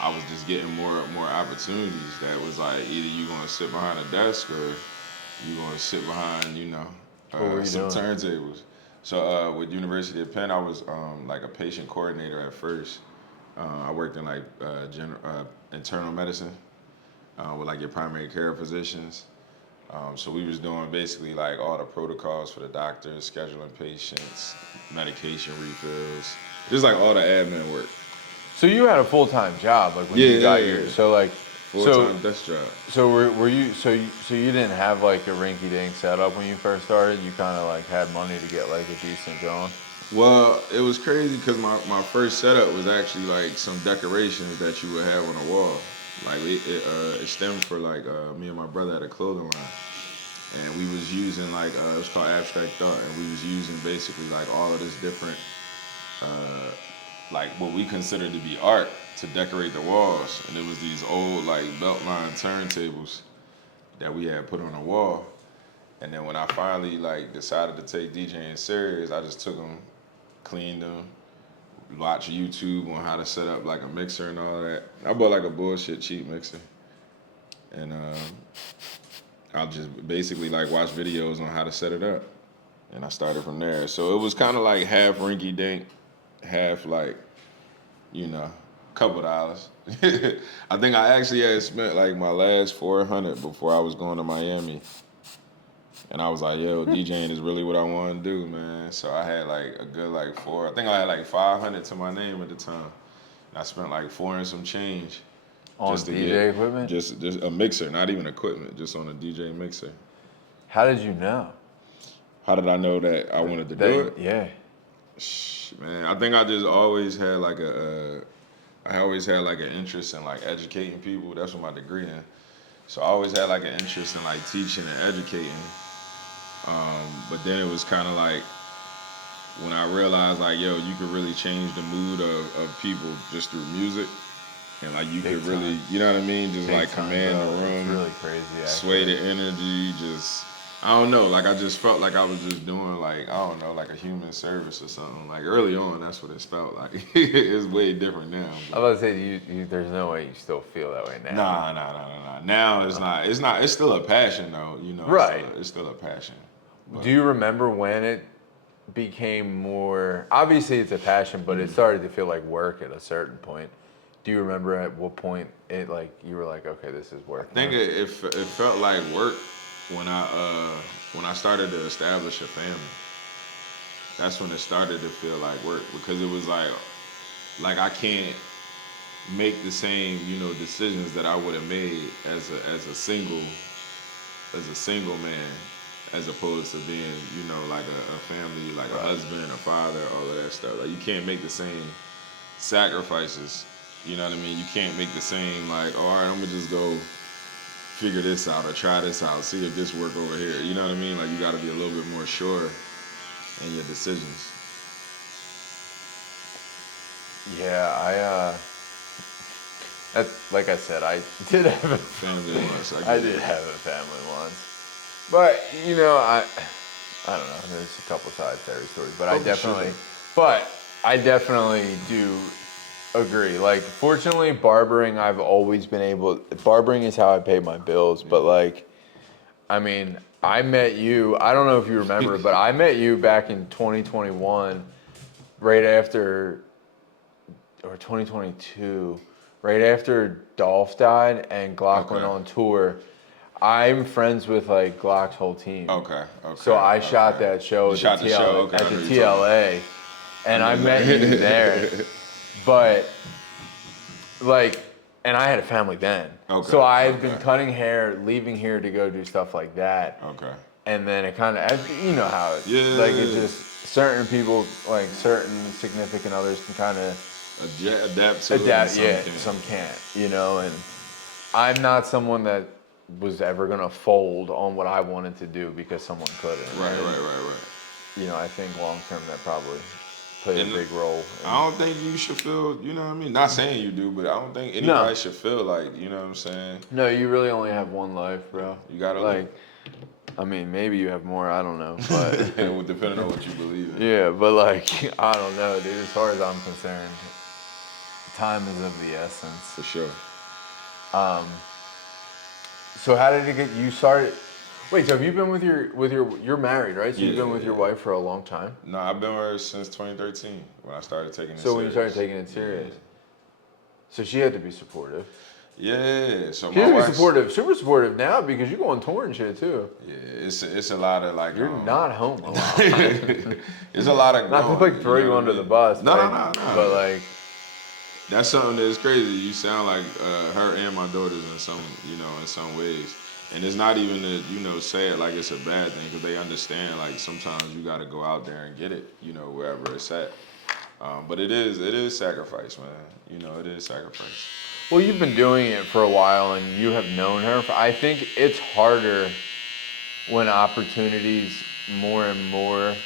I was just getting more opportunities. That was like either you gonna sit behind a desk or you gonna sit behind What were you some doing? turntables. So with University of Penn, I was like a patient coordinator at first. I worked in like internal medicine with like your primary care physicians. So we was doing basically like all the protocols for the doctors, scheduling patients, medication refills, just like all the admin work. So you had a full-time job, like when Yeah, you got yeah, your, yeah. so like, Full so, time desk job. so were you, so you didn't have like a rinky-dink setup when you first started? You kind of like had money to get like a decent going? Well, it was crazy because my first setup was actually like some decorations that you would have on the wall. Like it stemmed for like me and my brother had a clothing line, and we was using like it was called abstract thought, and we was using basically like all of this different like what we considered to be art to decorate the walls, and it was these old like beltline turntables that we had put on the wall. And then when I finally like decided to take DJing serious, I just took them, cleaned them, watched YouTube on how to set up like a mixer and all that. I bought like a bullshit cheap mixer, and I just basically like watch videos on how to set it up, and I started from there. So it was kind of like half rinky dink, half like you know, couple dollars. I think I actually had spent like my last 400 before I was going to Miami. And I was like, yo, DJing is really what I want to do, man. So I had like a good like four. I think I had like 500 to my name at the time. And I spent like four and some change On just to get DJ equipment? just a mixer, not even equipment, just on a DJ mixer. How did you know? How did I know that I wanted to do That, it? yeah. Man, I think I just always had like I always had like an interest in like educating people. That's what my degree in. So I always had like an interest in like teaching and educating. But then it was kind of like when I realized like, yo, you could really change the mood of people just through music. And like you Big could really, time. you know what I mean? Just Big like time, command the bro. It's room, really crazy, sway actually. the energy, just I don't know. Like I just felt like I was just doing like I don't know, like a human service or something. Like early on, that's what it felt like. It's way different now. I But was about to say, there's no way you still feel that way now. nah. Now it's not. It's not. It's still a passion though. You know, Right. it's still a passion. Do But you remember when it became more, obviously it's a passion, but it started to feel like work at a certain point? Do you remember at what point it like you were like, okay, this is I work think now? it felt like work when I started to establish a family. That's when it started to feel like work because it was like I can't make the same decisions that I would have made as a single man as opposed to being like a family like a Right. husband a father all of that stuff like you can't make the same sacrifices. You know what I mean? You can't make the same like, all right, I'm gonna just go figure this out or try this out, see if this work over here. You know what I mean? Like you got to be a little bit more sure in your decisions. Yeah, like I said, I did have Family once, I I get did it. have a family once. But I don't know. There's a couple sides to every story, but Oh, for sure. I definitely do agree. Like, fortunately, barbering is how I pay my bills. But like, I mean, I met you. I don't know if you remember, but I met you back in 2021, right after, or 2022, right after Dolph died and Glock went Okay. on tour. I'm friends with like Glock's whole team. Okay. So Okay. I shot Okay. that show You at the shot the show. TL Okay. at I the know you told me. TLA, I and I know met you there. that. But like, and I had a family then, Okay. so I had been Okay. cutting hair, leaving here to go do stuff like that, Okay. and then it kind of, you know how it, like it Yeah. just certain people, like certain significant others can kind of Adapt to it and adapt. some Yeah, can. some can't, and I'm not someone that was ever gonna fold on what I wanted to do because someone couldn't. Right. And, Right. Right. Right. I think long term that probably played a And big role. I don't think you should feel, you know what I mean? Not saying you do, but I don't think No, anybody should feel like, you know what I'm saying? no, you really only have one life, bro. You gotta live. Like, I mean, maybe you have more. I don't know, but Well, depending on what you believe in. yeah, but like, I don't know, dude. As far as I'm concerned, time is of the essence. For sure. So how did it get you started? Wait, so have you been you're married, right? So you've been with your wife for a long time? No, I've been with her since 2013 when I started taking it So serious. when you started taking it serious. So she had to be supportive. Yeah, so She had to be supportive, super supportive now because you go on tour and shit too. Yeah, it's a lot of like. You're not home a lot. It's a lot of Not to like throw you under the bus. No. But like, that's something that's crazy. You sound like her and my daughters in some ways. And it's not even to, say it like it's a bad thing because they understand like sometimes you got to go out there and get it, wherever it's at. But it is sacrifice, man. It is sacrifice. well, you've been doing it for a while and you have known her. I think it's harder when opportunities more and more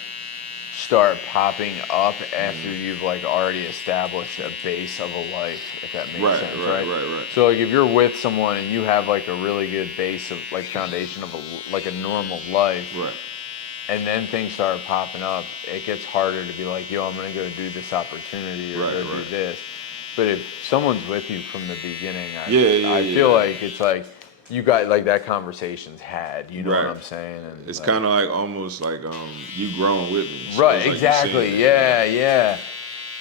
start popping up after you've like already established a base of a life, if that makes sense, right? Right. So like if you're with someone and you have like a really good base of like foundation of a normal life, right, and then things start popping up, it gets harder to be like, yo, I'm gonna go do this opportunity or do this. But if someone's with you from the beginning, I feel like it's like you got like that conversation's had, you know what I'm saying? And it's like, kind of like almost like you grown with me. So right, like exactly. Yeah.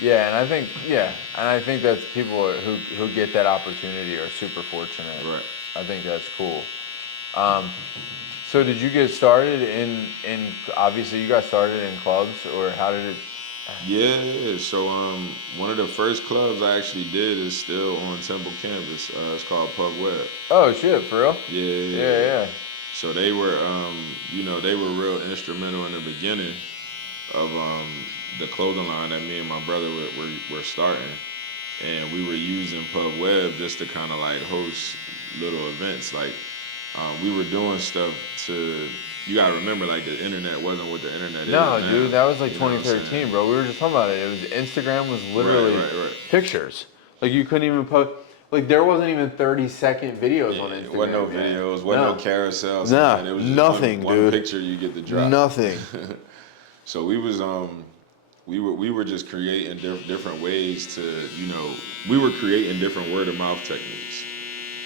And I think that people who get that opportunity are super fortunate. Right. I think that's cool. So did you get started in obviously you got started in clubs, or how did it? Yeah, so one of the first clubs I actually did is still on Temple campus. It's called Pub Web. Oh shit, for real? Yeah. So they were they were real instrumental in the beginning of the clothing line that me and my brother were starting, and we were using Pub Web just to kind of like host little events. Like we were doing stuff to. You gotta remember, like the internet wasn't what the internet is now. No, dude, that was like 2013, bro. We were just talking about it. It was Instagram was literally pictures. Like you couldn't even post. Like there wasn't even 30-second videos on Instagram. Wasn't no videos. Wasn't no carousels. No, It was just nothing, one dude. picture you get to drop. Nothing. So we was we were just creating different ways to we were creating different word of mouth techniques,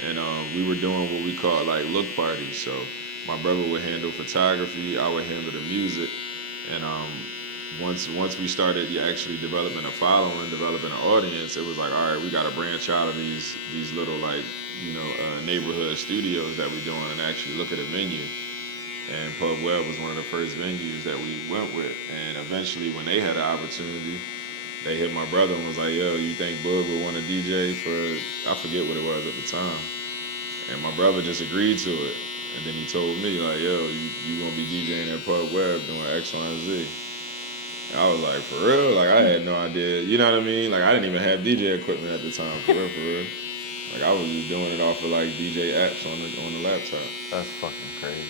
and we were doing what we call like look parties. So my brother would handle photography, I would handle the music, and once we started actually developing a following, developing an audience, it was like, all right, we got to branch out of these little like neighborhood studios that we're doing and actually look at a venue. And Pub Web was one of the first venues that we went with. And eventually, when they had the opportunity, they hit my brother and was like, yo, you think Boog would want to DJ for, I forget what it was at the time. And my brother just agreed to it. And then he told me, like, yo, you going to be DJing at Pub Web doing X, Y, and Z. And I was like, for real? Like, I had no idea. You know what I mean? Like, I didn't even have DJ equipment at the time, for real. Like, I was just doing it off of, like, DJ apps on the laptop. That's fucking crazy.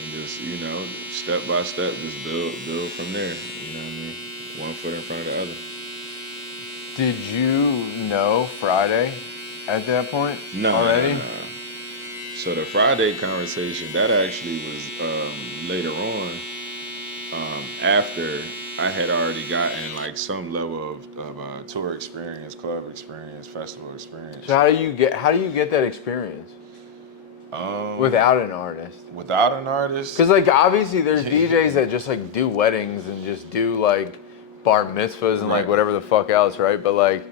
And just, step by step, just build from there. You know what I mean? One foot in front of the other. Did you know Fridayy at that point already? No. So the Fridayy conversation, that actually was later on, after I had already gotten like some level of tour experience, club experience, festival experience. So how do you get that experience? Without an artist. Without an artist? Because like obviously there's DJs that just like do weddings and just do like bar mitzvahs and like whatever the fuck else, right? But like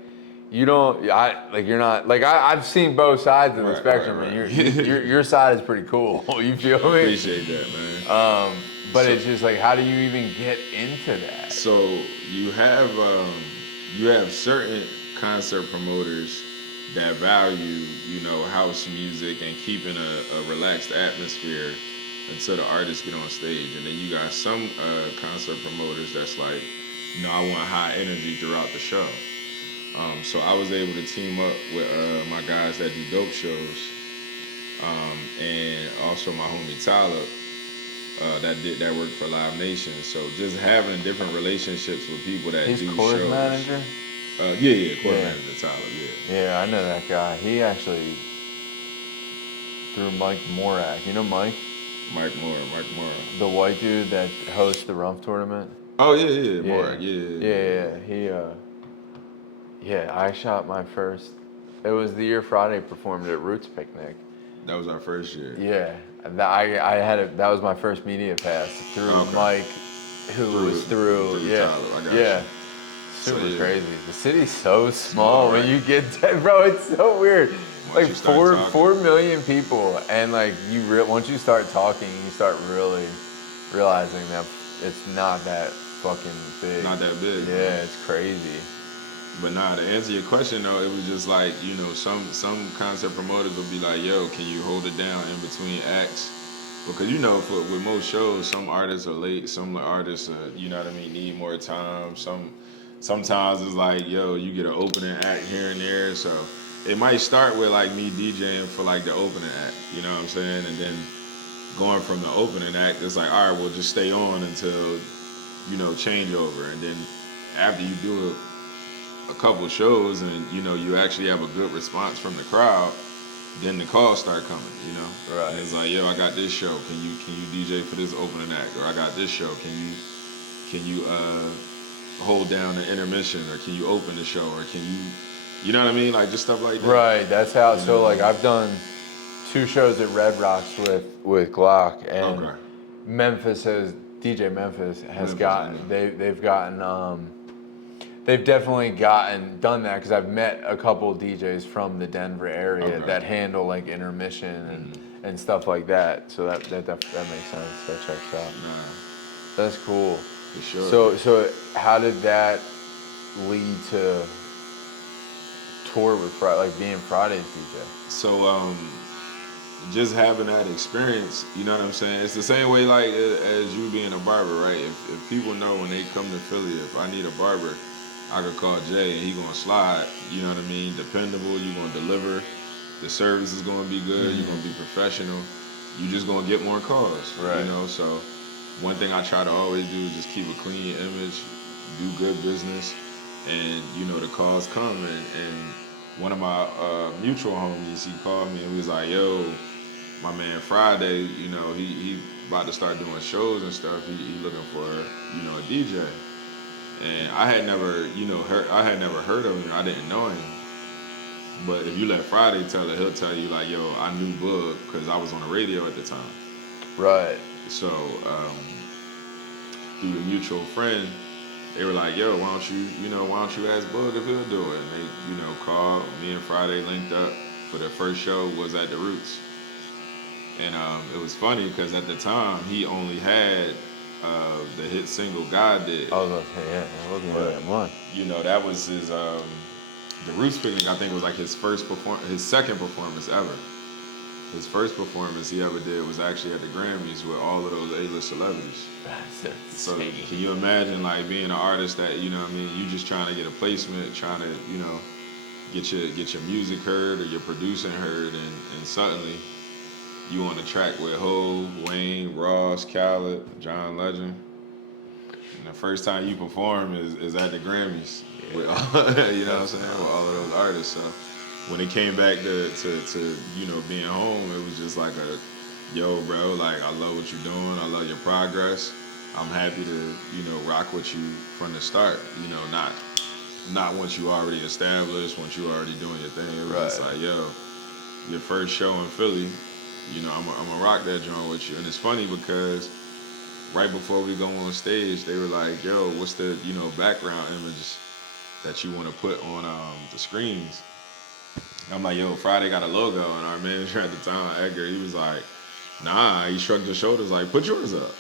you're not like I've seen both sides of the spectrum, and your side is pretty cool. You feel me? Appreciate that, man. But it's just like, how do you even get into that? So you have certain concert promoters that value, house music and keeping a relaxed atmosphere until the artists get on stage. And then you got some concert promoters that's like, I want high energy throughout the show. So I was able to team up with my guys that do dope shows, and also my homie Tyler that worked for Live Nation. So just having different relationships with people that do chord shows. Manager? Chord manager Tyler, Yeah, I know that guy. He actually through Mike Morak. You know Mike? Mike Moore. The white dude that hosts the Rumpf tournament? Oh, yeah, Morak, yeah. Yeah, Yeah, I shot my first. It was the year Friday performed at Roots Picnic. That was our first year. Yeah, I had it. That was my first media pass through Okay. Mike, who was through. Yeah, Tyler. I got yeah. you. So, Super yeah. crazy. The city's so small Small, when you right? get there, bro. It's so weird. Once Like you start talking. 4 million people, and like once you start talking, you start really realizing that it's not that fucking big. Not that big. Yeah, Man. it's crazy. But nah, to answer your question though, it was just like, some concept promoters would be like, yo, can you hold it down in between acts? Because with most shows, some artists are late, some artists, need more time. Sometimes it's like, yo, you get an opening act here and there, so it might start with like me DJing for like the opening act, you know what I'm saying, and then going from the opening act, it's like, all right, we'll just stay on until changeover, and then after you do a couple shows and you actually have a good response from the crowd, then the calls start coming. Right. And it's like, yo, I got this show. Can you DJ for this opening act? Or I got this show. Can you hold down the intermission? Or can you open the show? Or you know what I mean? Like just stuff like that. Right. That's how. So like I've done 2 shows at Red Rocks with Glock, and Okay. DJ Memphis has Memphis, gotten they've definitely done that, because I've met a couple of DJs from the Denver area Okay. that handle like intermission and stuff like that. So that makes sense. That checks out. Nah, That's cool. for sure. So how did that lead to tour with like being Friday's DJ? So just having that experience, you know what I'm saying? It's the same way like as you being a barber, right? If people know when they come to Philly, if I need a barber, I could call Jay and he gonna slide, you know what I mean? Dependable, you gonna deliver, the service is gonna be good, you're gonna be professional, you just gonna get more calls. Right. So one thing I try to always do is just keep a clean image, do good business, and the calls come, and one of my mutual homies, he called me and he was like, yo, my man Fridayy, he about to start doing shows and stuff. He looking for, a DJ. And I had never, heard of him. I didn't know him. But if you let Fridayy tell it, he'll tell you like, yo, I knew Bug because I was on the radio at the time. Right. So through the mutual friend, they were like, yo, why don't you ask Bug if he'll do it? And they, called. Me and Fridayy linked up for the first show was at the Roots. And it was funny because at the time he only had the hit single God Did. I was gonna say, yeah, that wasn't that much. That was his the Roots Picnic. I think it was like his second performance ever. His first performance he ever did was actually at the Grammys with all of those A-list celebrities. That's So insane. can you imagine like being an artist that you just trying to get a placement, trying to get your music heard or your producing heard, and suddenly you on the track with Hov, Wayne, Ross, Khaled, John Legend. And the first time you perform is at the Grammys. Yeah. With you know what I'm saying? With all of those artists. So when it came back to being home, it was just like yo, bro, like I love what you're doing. I love your progress. I'm happy to, rock with you from the start. Not once you already established, once you already doing your thing. It was just like, yo, your first show in Philly, I'm gonna rock that joint with you. And it's funny because right before we go on stage, they were like, yo, what's the, background image that you want to put on the screens? And I'm like, yo, Fridayy got a logo. And our manager at the time, Edgar, he was like, nah, he shrugged his shoulders like, put yours up.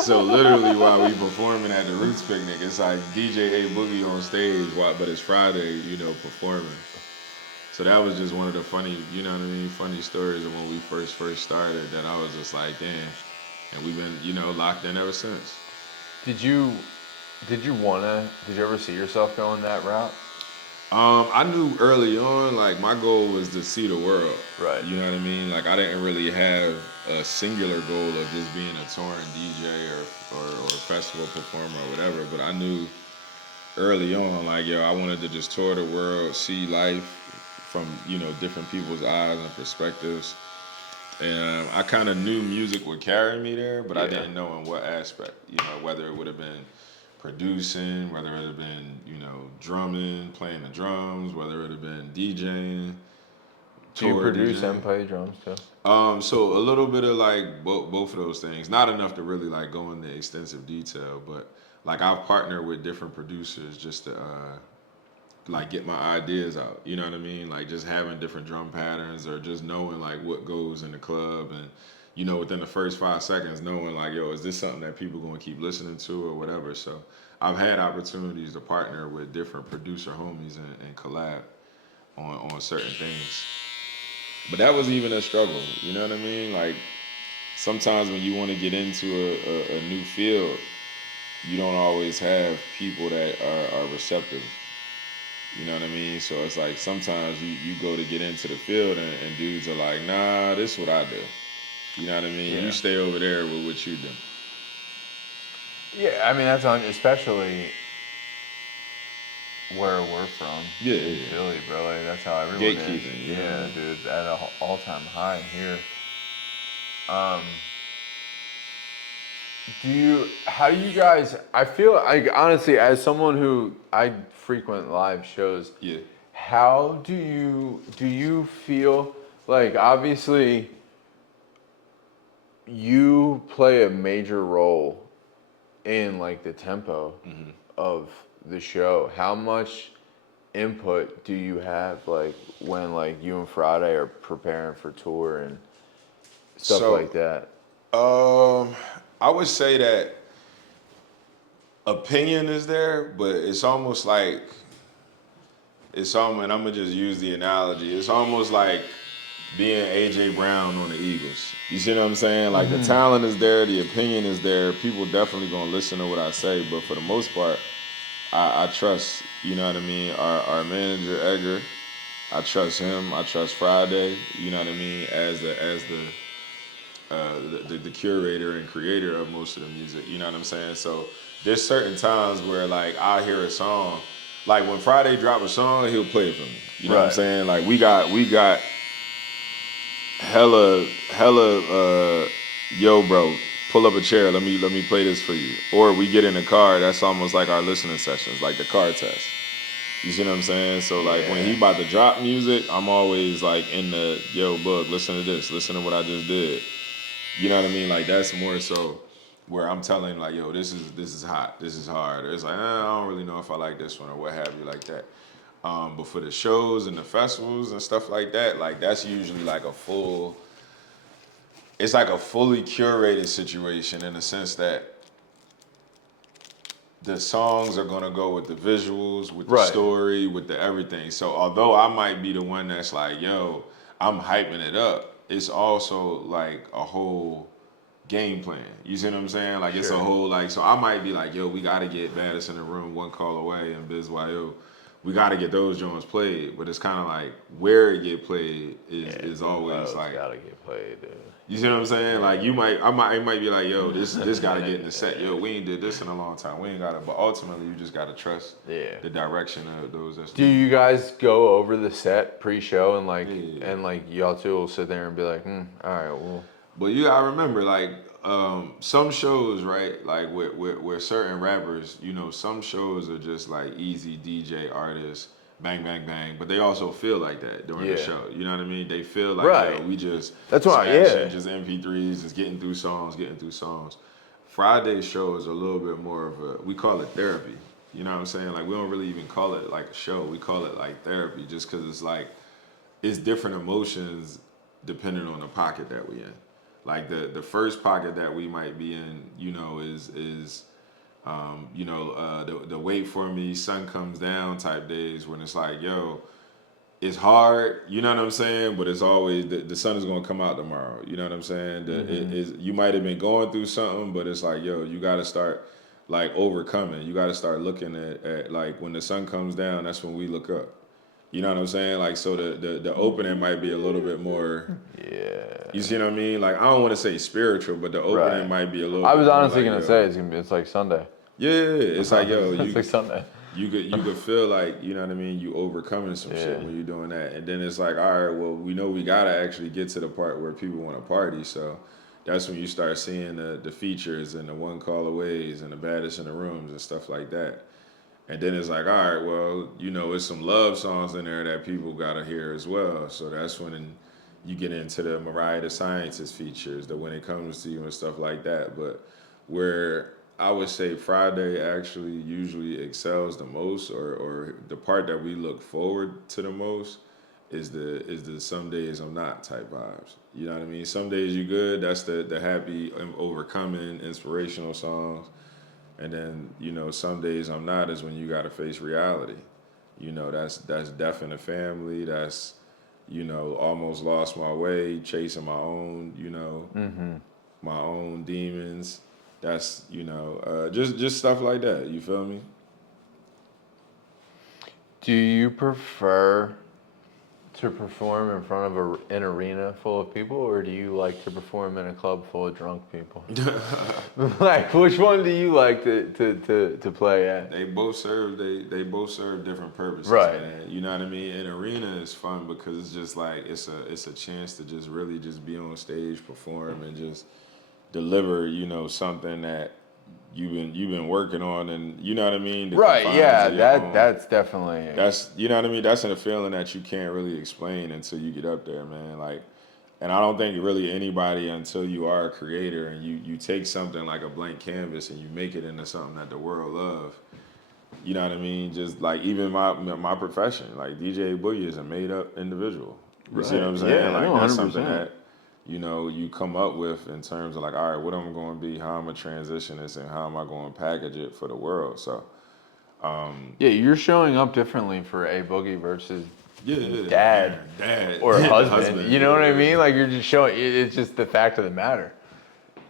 So literally while we performing at the Roots Picnic, it's like DJ A Boogie on stage, but it's Fridayy, performing. So that was just one of the funny, funny stories of when we first started that I was just like, damn. And we've been, locked in ever since. Did you ever see yourself going that route? I knew early on, like my goal was to see the world. Right. You know what I mean? Like I didn't really have a singular goal of just being a touring DJ or festival performer or whatever. But I knew early on, like, yo, I wanted to just tour the world, see life from, different people's eyes and perspectives. And I kind of knew music would carry me there, but I didn't know in what aspect, whether it would have been producing, whether it have been, drumming, playing the drums, whether it have been DJing, Do you tour produce DJing. and play drums too? So a little bit of like both of those things. Not enough to really like go into extensive detail, but like I've partnered with different producers just to like get my ideas out. You know what I mean? Like just having different drum patterns or just knowing like what goes in the club and within the first 5 seconds knowing like, yo, is this something that people gonna keep listening to or whatever. So I've had opportunities to partner with different producer homies and collab on certain things. But that was even a struggle, you know what I mean? Like sometimes when you want to get into a new field, you don't always have people that are receptive. You know what I mean? So it's like sometimes you go to get into the field and dudes are like, nah, this is what I do. You know what I mean? You Yeah. stay over there with what you do. Yeah, I mean that's on especially where we're from. Yeah, In yeah, Philly, bro. Like that's how everyone is. gatekeeping, you know what I Yeah, mean? dude, at an all-time high here. Um, how do you guys, I feel like, honestly, as someone who, I frequent live shows, Yeah. how do you feel, like, obviously, you play a major role in, like, the tempo of the show. How much input do you have, like, when, like, you and Friday are preparing for tour and stuff So, like that? I would say that opinion is there, but it's almost like and I'm gonna just use the analogy. It's almost like being AJ Brown on the Eagles. You see what I'm saying? Like the talent is there, the opinion is there. People definitely gonna listen to what I say, but for the most part, I trust. You know what I mean? Our manager Edgar, I trust him. I trust Friday. You know what I mean? As the curator and creator of most of the music. You know what I'm saying? So there's certain times where like I hear a song, like when Friday drop a song, he'll play it for me. You know what I'm Right. saying? Like we got hella yo bro, pull up a chair, let me play this for you. Or we get in the car, that's almost like our listening sessions, like the car test. You see what I'm saying? So like when he Yeah. about to drop music, I'm always like in the yo book, listen to this, listen to what I just did. You know what I mean? Like that's more so where I'm telling like, yo, this is hot, this is hard. It's like, I don't really know if I like this one or what have you like that. But for the shows and the festivals and stuff like that, like that's usually like it's like a fully curated situation in the sense that the songs are gonna go with the visuals, with the Right. story, with the everything. So although I might be the one that's like, yo, I'm hyping it up, it's also like a whole game plan. You see what I'm saying? Like it's a Sure. whole like so I might be like, yo, we gotta get Baddest in the Room, One Call Away, and Biz YO. We gotta get those joints played, but it's kind of like where it get played is always like Gotta get played, dude. you see what I'm saying? Like it might be like, yo, this gotta get in the set. Yo, we ain't did this in a long time. We ain't got it, but ultimately you just gotta trust Yeah. the direction of those. That's Do you guys go over the set pre-show and like Yeah. and like y'all two will sit there and be like, all right, well, But you gotta remember, like some shows, right? Like with certain rappers, some shows are just like easy DJ artists, bang bang bang. But they also feel like that during the Yeah. show. You know what I mean? They feel like, Right. yo, we just That's why, smashing yeah. just MP3s, just getting through songs, getting through songs. Friday's show is a little bit more of a we call it therapy. You know what I'm saying? Like we don't really even call it like a show. We call it like therapy, just because it's like it's different emotions depending on the pocket that we in. Like the first pocket that we might be in, is the wait for me, sun comes down type days when it's like, yo, it's hard, you know what I'm saying? But it's always the sun is gonna come out tomorrow. You know what I'm saying? You might have been going through something, but it's like, yo, you gotta start like overcoming. You gotta start looking at like when the sun comes down, that's when we look up. You know what I'm saying? Like so the opening might be a little bit more Yeah. you see what I mean? Like I don't want to say spiritual, but the opening Right. might be a little I bit was more honestly like, gonna yo. say it's like Sunday. Yeah, it's like yo, It's like Sunday. you could feel like, you know what I mean, you overcoming some shit Yeah. when you're doing that. And then it's like, all right, well, we know we gotta actually get to the part where people want to party. So that's when you start seeing the features and the one call aways and the baddest in the rooms and stuff like that. And then it's like, all right, well, it's some love songs in there that people gotta hear as well. So that's when you get into the Mariah the Scientist features, the When It Comes to You and stuff like that. But where I would say Friday actually usually excels the most, or the part that we look forward to the most, is the some days I'm not type vibes. You know what I mean? Some days you good. That's the happy, overcoming, inspirational songs. And then some days I'm not is when you got to face reality. That's death in the family. That's almost lost my way, chasing my own my own demons. That's just stuff like that. You feel me? Do you prefer to perform in front of an arena full of people, or do you like to perform in a club full of drunk people? Like, which one do you like to play at? They both serve different purposes, Right. man. You know what I mean? An arena is fun because it's just like it's a chance to just really just be on stage, perform, and just deliver, something that you've been working on, and you know what I mean. The Right. confines Yeah. of your own. That's definitely. That's what I mean. That's a feeling that you can't really explain until you get up there, man. Like, and I don't think really anybody until you are a creator and you take something like a blank canvas and you make it into something that the world love. You know what I mean? Just like even my profession, like DJ Boogie is a made up individual. You see what I'm Right. saying? Yeah. Like No. that's something 100%. that you come up with in terms of like, all right, what am I going to be? How am I transition this, and how am I going to package it for the world? So Yeah, you're showing up differently for a boogie versus yeah, dad dad or the husband. You know what I yeah. mean? Like, you're just showing. It's just the fact of the matter.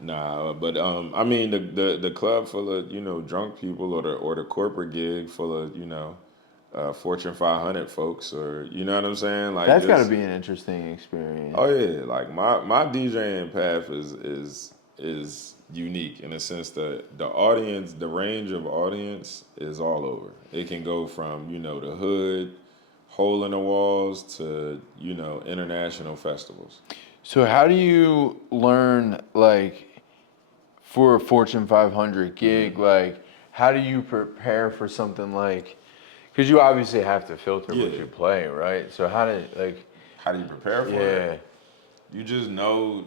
Nah, but I mean the club full of drunk people, or the corporate gig full of Fortune 500 folks, or you know what I'm saying, like That's got to just be an interesting experience. oh yeah, like my DJing path is unique in a sense that the audience, the range of audience is all over. It can go from the hood, hole in the walls to international festivals. So how do you learn, like, for a Fortune 500 gig, like, how do you prepare for something like, because you obviously have to filter what Yeah. you play, right? So how do, like, How do you prepare for yeah. it? You just know.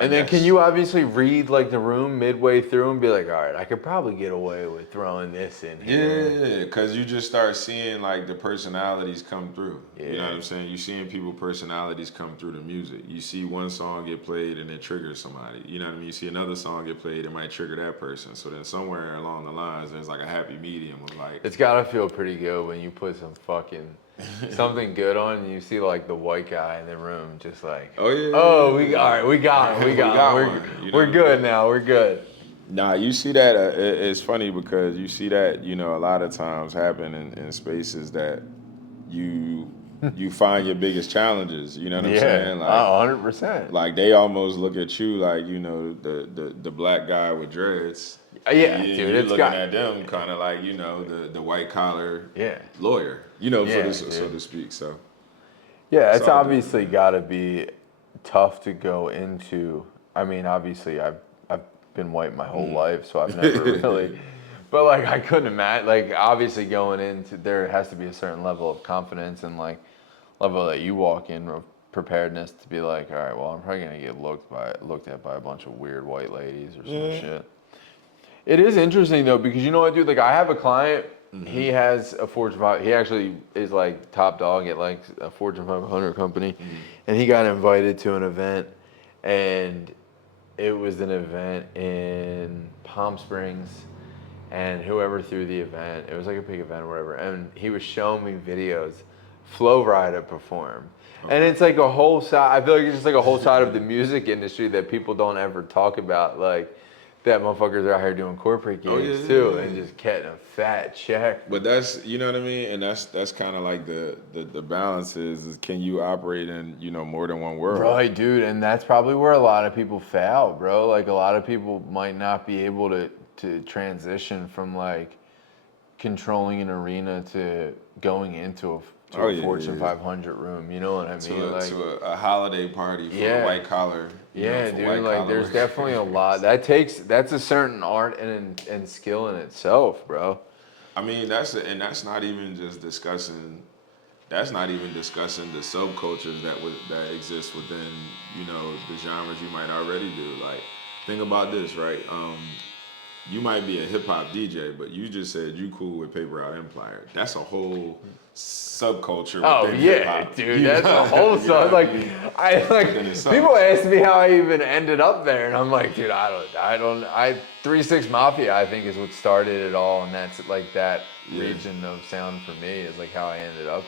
I And then can guess. you obviously read, like, the room midway through and be like, all right, I could probably get away with throwing this in here. Yeah, because you just start seeing like the personalities come through. You know what Yeah. I'm saying? You seeing people personalities come through the music. You see one song get played and it triggers somebody. You know what I mean? You see another song get played, it might trigger that person. So then somewhere along the lines, there's like a happy medium of like, It's gotta feel pretty good when you put some fucking something good on and you see like the white guy in the room just like, oh yeah, oh, yeah, yeah, all right, we got him, we we got got him, one. You know we're what I good mean? now, we're good. Nah, you see that. It's funny because you see that a lot of times happen in spaces that you you find your biggest challenges. You know what I'm Yeah, saying? 100%. Like they almost look at you like the black guy with dreads, and Yeah, dude, you're it's looking got, at them kind of like the white collar yeah, lawyer, yeah, so dude. to speak. So Yeah, it's it's all different, obviously man. got to be tough to go into. I mean, obviously, I've been white my whole life, so I've never really. But like, I couldn't imagine. Like, obviously, going into there has to be a certain level of confidence and like level that you walk in of preparedness to be like, all right, well, I'm probably gonna get looked at by a bunch of weird white ladies or some Yeah. shit. It is interesting though because you know what, dude? Like I have a client. He has a Fortune 5. He actually is like top dog at like a Fortune 500 company, and he got invited to an event, and it was an event in Palm Springs, and whoever threw the event, it was like a big event or whatever, and he was showing me videos, Flow Rida perform. And Okay. it's like a whole side. I feel like it's just like a whole side of the music industry that people don't ever talk about. Like that motherfuckers are out here doing corporate Oh yeah, gigs yeah, too, yeah, and yeah. just getting a fat check. But that's what I mean, and that's kind of like the balance is can you operate in more than one world? Right, dude, and that's probably where a lot of people fail, bro. Like a lot of people might not be able to transition from like controlling an arena to going into to a Fortune 500 room. You know what I mean? To a holiday party for a white collar. Yeah, dude. Like, there's definitely a lot. That's a certain art and skill in itself, bro. I mean, that's not even just discussing. That's not even discussing the subcultures that exist within the genres you might already do. Like, think about this, right? You might be a hip hop DJ, but you just said you cool with Paper Out Empire. That's a whole subculture within hip hop. Dude, that's a whole sub. Like, people ask me how I even ended up there, and I'm like, dude, I don't. 3-6 Mafia, I think, is what started it all, and that's like that region of sound for me is like how I ended up.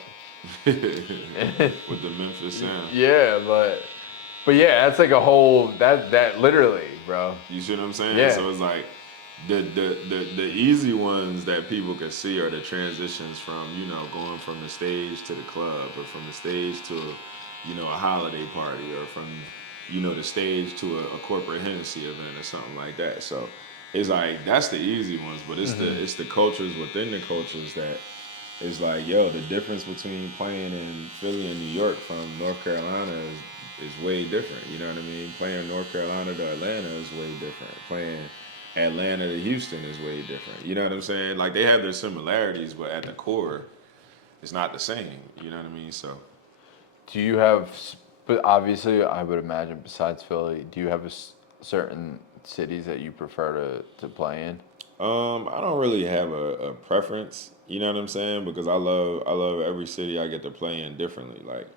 With the Memphis sound. Yeah, but yeah, that's like a whole that literally, bro. You see what I'm saying? Yeah. So it's like the easy ones that people can see are the transitions from going from the stage to the club, or from the stage to a holiday party, or from the stage to a corporate Hennessy event or something like that. So it's like that's the easy ones, but it's the cultures within the cultures that is like, yo, the difference between playing in Philly and New York from North Carolina is way different. You know what I mean? Playing North Carolina to Atlanta is way different. Playing Atlanta to Houston is way different. You know what I'm saying? Like, they have their similarities, but at the core, it's not the same. You know what I mean? So, do you have? But obviously, I would imagine besides Philly, do you have certain cities that you prefer to play in? I don't really have a preference. You know what I'm saying? Because I love every city I get to play in differently. Like,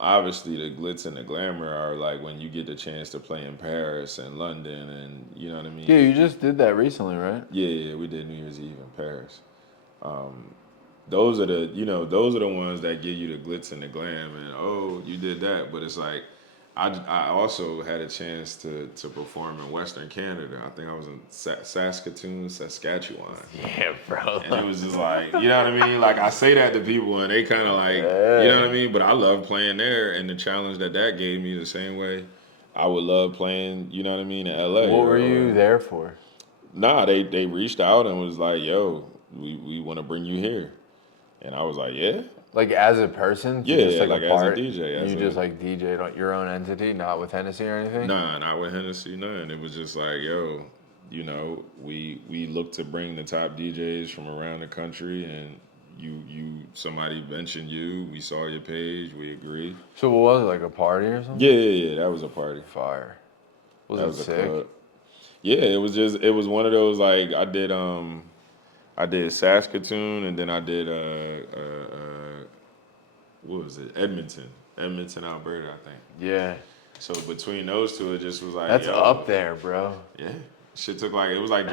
obviously the glitz and the glamour are like when you get the chance to play in Paris and London, and you know what I mean? Yeah, you just did that recently, right? Yeah, we did New Year's Eve in Paris. Those are the ones that give you the glitz and the glam, and oh, you did that. But it's like, I also had a chance to perform in Western Canada. I think I was in Saskatoon, Saskatchewan. Yeah, bro. And it was just like, you know what I mean? Like, I say that to people and they kind of like, you know what I mean? But I love playing there, and the challenge that gave me, the same way I would love playing, you know what I mean, in LA. What were you there for? Nah, they reached out and was like, yo, we want to bring you here. And I was like, yeah. Like, as a person? Yeah, just like as a DJ. You just like DJ on your own entity, not with Hennessy or anything? Nah, not with Hennessy, none. It was just like, yo, we look to bring the top DJs from around the country, and somebody mentioned you. We saw your page. We agreed. So what was it, like a party or something? Yeah. That was a party. Fire. Was that it was sick? A club. Yeah, it was one of those, like, I did Saskatoon, and then I did what was it? Edmonton, Alberta, I think. Yeah. So between those two, it just was like, that's up there, bro. Yeah. Shit took like, it was like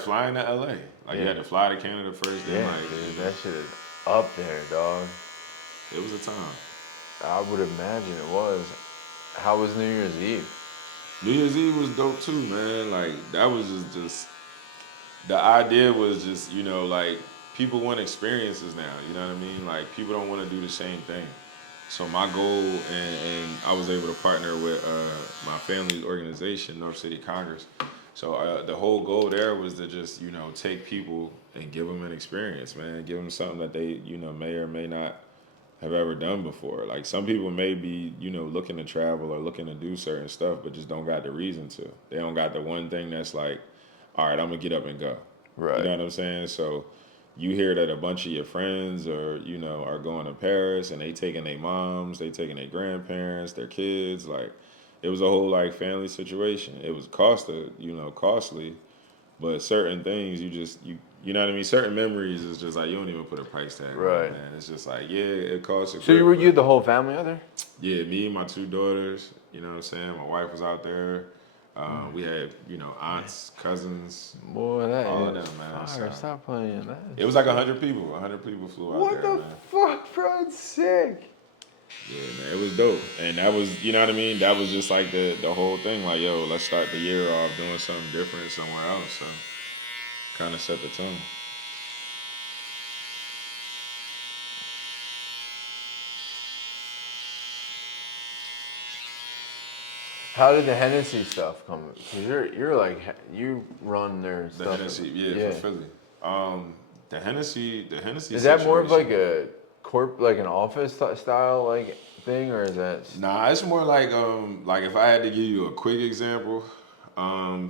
flying to LA. Like, you had to fly to Canada first. Then dude, that shit is up there, dog. It was a time. I would imagine it was. How was New Year's Eve? New Year's Eve was dope too, man. Like, that was just the idea was just, like, people want experiences now. You know what I mean? Like, people don't want to do the same thing. So my goal, and I was able to partner with my family's organization, North City Congress. So the whole goal there was to just, take people and give them an experience, man. Give them something that they, may or may not have ever done before. Like, some people may be, looking to travel or looking to do certain stuff, but just don't got the reason to. They don't got the one thing that's like, all right, I'm going to get up and go. Right. You know what I'm saying? So you hear that a bunch of your friends are going to Paris, and they taking their moms, they taking their grandparents, their kids. Like, it was a whole, like, family situation. It was costly, but certain things you know what I mean? Certain memories is just like, you don't even put a price tag on it, man. It's just like, yeah, it costs. So you had the whole family out there? Yeah, me and my 2 daughters, you know what I'm saying? My wife was out there. We had, aunts, cousins. Boy, that all is of them, man. fire. Stop playing that. It was like 100 people. 100 people flew out there, man. What the fuck, bro? It's sick. Yeah, man, it was dope. And that was, you know what I mean? That was just like the whole thing. Like, yo, let's start the year off doing something different somewhere else. So, kind of set the tone. How did the Hennessy stuff come? Because you're like, you run their The stuff. Hennessy, for Philly. The Hennessy Is that more of like situation. like an office style like thing, or is that? Nah, it's more like if I had to give you a quick example,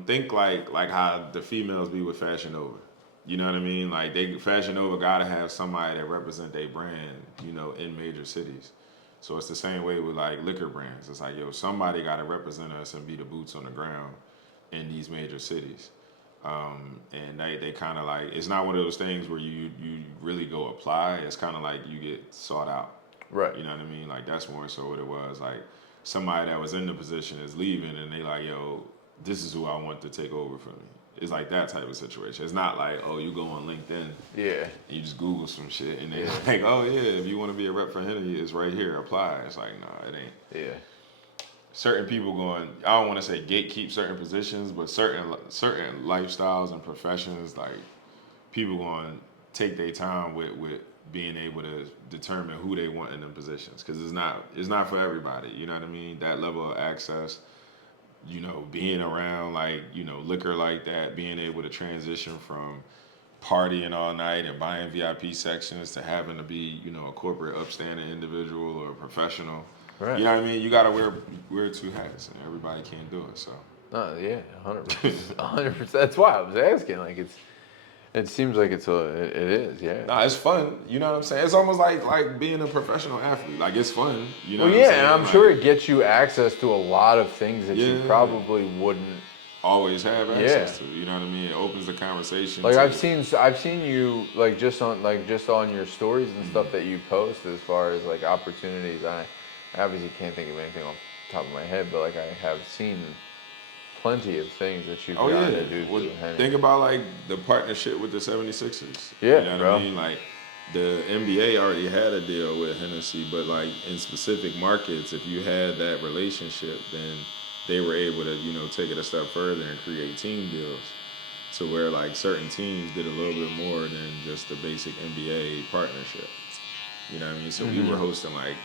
think like how the females be with Fashion Nova. You know what I mean? Like they Fashion Nova gotta have somebody that represent their brand, in major cities. So it's the same way with like liquor brands. It's like, yo, somebody gotta represent us and be the boots on the ground in these major cities. And they kind of like it's not one of those things where you really go apply. It's kind of like you get sought out. Right. You know what I mean? Like that's more so what it was. Like somebody that was in the position is leaving, and they like, yo, this is who I want to take over for me. It's like that type of situation. It's not like, oh, you go on LinkedIn, Yeah. and you just Google some shit, and they Yeah. like, oh yeah, if you want to be a rep for Henry, it's right here. Apply. It's like, no, it ain't. Yeah. Certain people going. I don't want to say gatekeep certain positions, but certain lifestyles and professions, like people going to take their time with being able to determine who they want in them positions because it's not for everybody. You know what I mean? That level of access, being around like liquor like that, being able to transition from partying all night and buying VIP sections to having to be a corporate upstanding individual or a professional. Right. You know what I mean? You gotta wear two hats, and everybody can't do it. So. No, yeah, 100%. 100%. That's why I was asking. Like it seems like it is, yeah. Nah, it's fun. You know what I'm saying? It's almost like being a professional athlete. Like it's fun. You know Well, what I'm yeah, and saying? I'm Like, sure it gets you access to a lot of things that you yeah, probably wouldn't. always have Yeah. access to. You know what I mean? It opens the conversation Like to. I've seen you just on your stories and stuff that you post as far as like opportunities. I obviously can't think of anything off the top of my head, but like I have seen plenty of things that you've Oh gotten yeah. to do Well, through Henny. think about like the partnership with the 76ers. You Yeah, know what I bro. mean? Like the NBA already had a deal with Hennessy, but like in specific markets, if you had that relationship, then they were able to take it a step further and create team deals to where like certain teams did a little bit more than just the basic NBA partnership. You know what I mean? So we were hosting like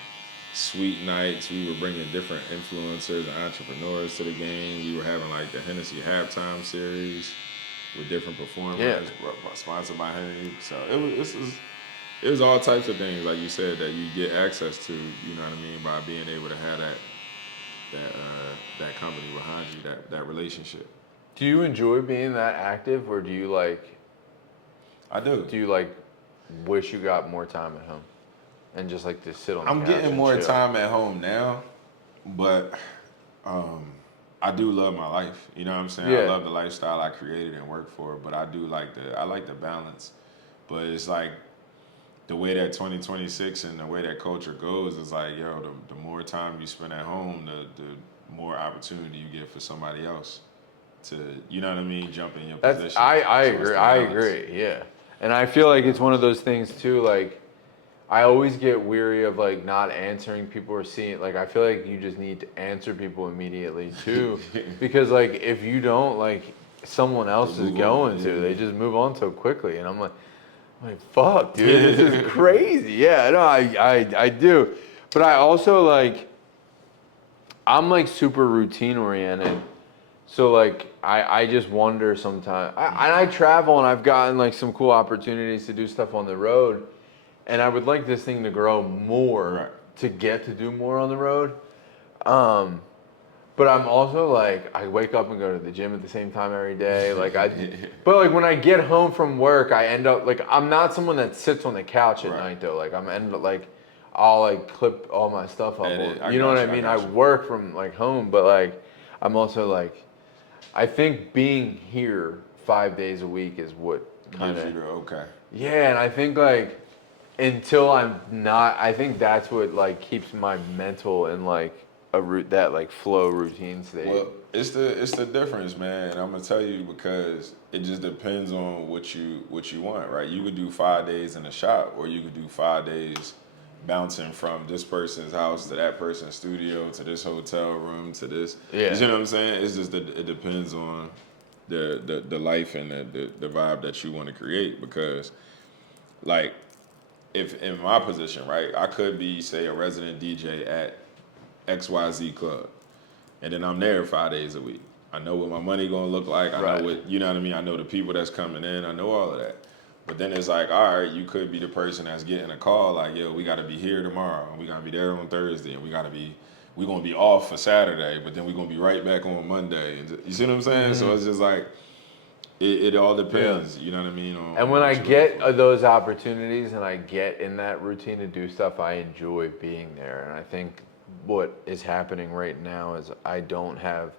sweet nights. We were bringing different influencers and entrepreneurs to the game. We were having like the Hennessy halftime series with different Yeah. performers, sponsored by Henry. So it was all types of things, like you said, that you get access to. You know what I mean, by being able to have that company behind you, that relationship. Do you enjoy being that active, or I do. do you like wish you got more time at home and just like to sit on the I'm couch getting and more chill? time at home now, but um, I do love my life. You know what I'm saying? I Yeah. love the lifestyle I created and worked for, but I like the balance. But it's like the way that 2026 and the way that culture goes is like, yo, the more time you spend at home, the more opportunity you get for somebody else to, you know what I mean, jump in your That's position. I So it's agree. the I balance. agree. Yeah. And I feel like it's one of those things too. Like I always get weary of like not answering people or seeing. Like I feel like you just need to answer people immediately too, because like if you don't, like someone They else is move on. going to. They just move on so quickly, and I'm like, fuck, dude, this is crazy. Yeah, no, I do, but I also like I'm like super routine oriented. So like I just wonder sometimes. I travel and I've gotten like some cool opportunities to do stuff on the road, and I would like this thing to grow more Right. to get to do more on the road. Um, but I'm also like I wake up and go to the gym at the same time every day. But like when I get home from work, I end up like I'm not someone that sits on the couch at Right. night though. Like I'm end up like I'll like clip all my stuff up. Edit. I You know what got I you. I mean? I got you. work from like home, but like I'm also like I think being here 5 days a week is what kind Gives of you the okay. yeah, and I think like until I'm not, I think that's what like keeps my mental in like a root that like flow routine state. Well, it's the difference, man, and I'm gonna tell you because it just depends on what you want, right? You could do 5 days in the shop, or you could do 5 days bouncing from this person's house to that person's studio to this hotel room to this. You Yeah, see what I'm saying? It's just that it depends on the life and the vibe that you want to create because like if in my position, right, I could be say a resident DJ at XYZ club and then I'm there 5 days a week. I know what my money gonna look like. I know right. what you know what I mean. I know the people that's coming in. I know all of that. But then it's like, all right, you could be the person that's getting a call like, yo, we got to be here tomorrow, and we got to be there on Thursday, and we're gonna be off for Saturday, but then we're gonna be right back on Monday. And you see what I'm saying? So it's just like it all depends. You know what I mean? And when I get those opportunities and I get in that routine to do stuff, I enjoy being there. And I think what is happening right now is I don't have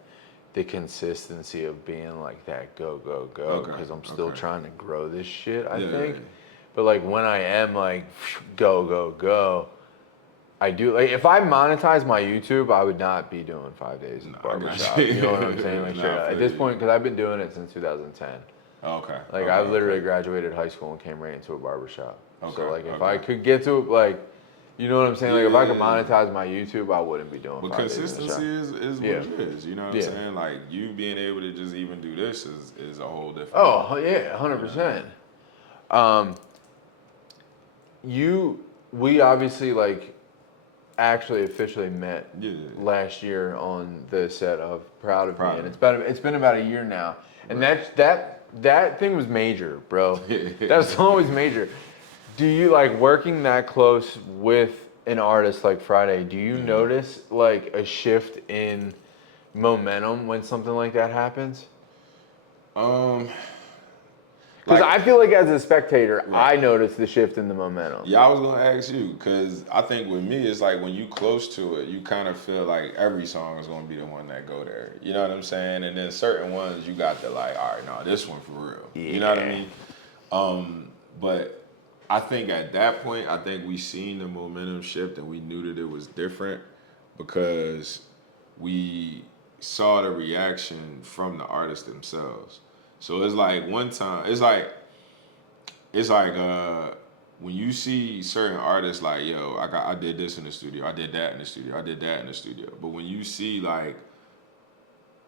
the consistency of being like that go because I'm still trying to grow this shit, I think. But like when I am like go, I do like if I monetize my YouTube, I would not be doing 5 days in barbershop. You know what I'm saying? Like at this point, because I've been doing it since 2010. Okay. Like I literally graduated high school and came right into a barbershop. So like if I could get to like, you know what I'm saying? Like if I could monetize my YouTube, I wouldn't be doing. But consistency is what it is. You know what I'm saying? Like you being able to just even do this is a whole different. Oh yeah, 100%. We obviously like actually officially met last year on the set of Proud of Me, and it's been about a year now, and that thing was major, bro. That song was major. Do you like working that close with an artist like Fridayy? Do you notice like a shift in momentum when something like that happens? Because I feel like as a spectator, I notice the shift in the momentum. Yeah, I was gonna ask you because I think with me, it's like when you close to it, you kind of feel like every song is gonna be the one that go there. You know what I'm saying? And then certain ones you got to like, all right, no, this one for real. Yeah. You know what I mean? But I think at that point, I think we seen the momentum shift and we knew that it was different because we saw the reaction from the artists themselves. So it's like one time, it's like when you see certain artists like, yo, I did this in the studio, I did that in the studio, I did that in the studio. But when you see like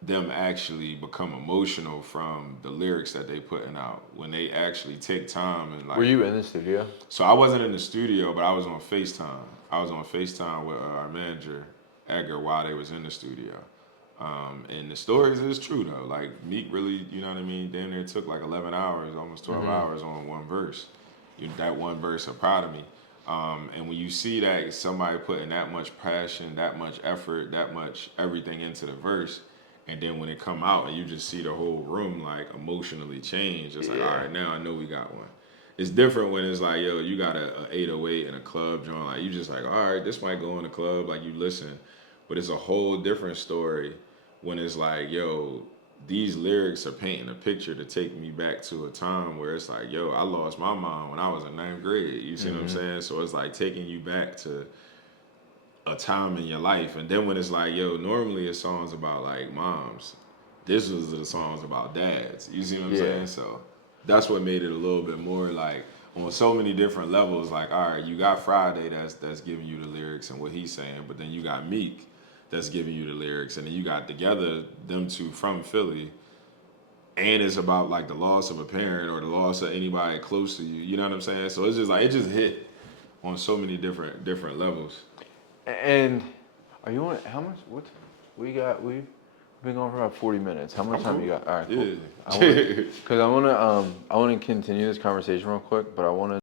them actually become emotional from the lyrics that they putting out, when they actually take time and like. Were you in the studio? So I wasn't in the studio, but I was on FaceTime. I was on FaceTime with our manager, Edgar, while they was in the studio. And the stories is true though. Like Meek really, you know what I mean? Damn near took like 11 hours, almost 12 hours on one verse. That one verse of Proud of Me. And when you see that somebody putting that much passion, that much effort, that much everything into the verse, and then when it come out and you just see the whole room like emotionally change, it's like, all right, now I know we got one. It's different when it's like, yo, you got a 808 in a club joint. Like you just like, all right, this might go in the club. Like you listen, but it's a whole different story when it's like, yo, these lyrics are painting a picture to take me back to a time where it's like, yo, I lost my mom when I was in 9th grade. You see what I'm saying? So it's like taking you back to a time in your life. And then when it's like, yo, normally it's songs about like moms. This was the songs about dads. You see what I'm saying? So that's what made it a little bit more like on so many different levels. Like, all right, you got Fridayy that's giving you the lyrics and what he's saying, but then you got Meek that's giving you the lyrics, and then you got together them two from Philly, and it's about like the loss of a parent or the loss of anybody close to you. You know what I'm saying? So it's just like it just hit on so many different levels. And are you on? How much? What we got? We've been going for about 40 minutes. How much time you got? All right, cool. Because I want to continue this conversation real quick, but I want to.